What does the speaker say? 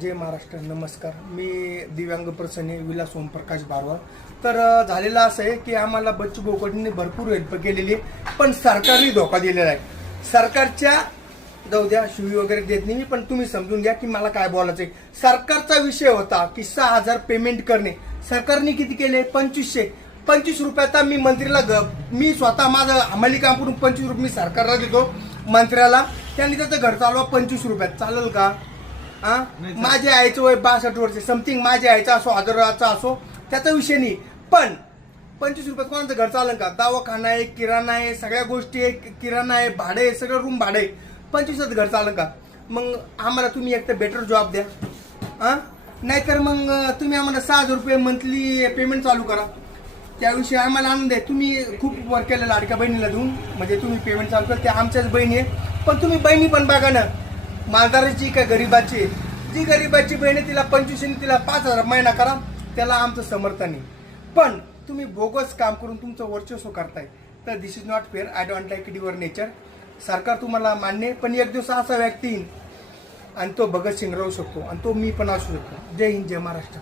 जय महाराष्ट्र. नमस्कार. मी दिव्यांग प्रसन्न विलास ओमप्रकाश बारवाल. तर झालेलं असं आहे की आम्हाला बच्चू बोकडीने भरपूर हेल्प केलेली, पण सरकारने धोका दिलेला आहे. सरकारच्या जाऊ द्या, शिवी वगैरे देत नाही, पण तुम्ही समजून घ्या की मला काय बोलायचं आहे. सरकारचा विषय होता की 6,000 पेमेंट करणे. सरकारने किती केले? 25 रुपयाचा मी मंत्रीला मी स्वतः माझं अंमली काम करून 25 रुपये मी सरकारला देतो मंत्र्याला. त्यांनी त्याचं घर चालवा 25 रुपयात. चालेल का? माझ्या आईचं वय 62 वर्ष समथिंग, माझ्या आईचा असो आदराचा असो त्याचा विषय नाही, पण 25 रुपयात कोणाचं घर चालेल का? दवाखाना आहे, किराणा आहे, सगळ्या गोष्टी आहे, किराणा आहे, भाडे आहे, सगळं रूम भाडे आहे. 25 घर चालेल का? मग आम्हाला तुम्ही एक तर बेटर जॉब द्या, नाहीतर मग तुम्ही आम्हाला 6,000 रुपये मंथली पेमेंट चालू करा. त्याविषयी आम्हाला आनंद आहे. तुम्ही खूप वर केलं लाडक्या बहिणीला देऊन, म्हणजे तुम्ही पेमेंट चालू करा. त्या आमच्याच बहिणी आहे, पण तुम्ही बहिणी पण बघा ना, मालदाराची काय गरीबाची. जी गरीबाची बहीण आहे तिला 25 तिला 5,000 महिना करा, त्याला आमचं समर्थन आहे. पण तुम्ही बोगस काम करून तुमचं वर्चस्व करताय, तर this is not fair. I don't like it your nature. सरकार तुम्हाला मान्य, पण एक दिवस असा व्यक्ती येईल आणि तो भगतसिंग राहू शकतो, आणि तो मी पण असू शकतो. जय हिंद, जय महाराष्ट्र.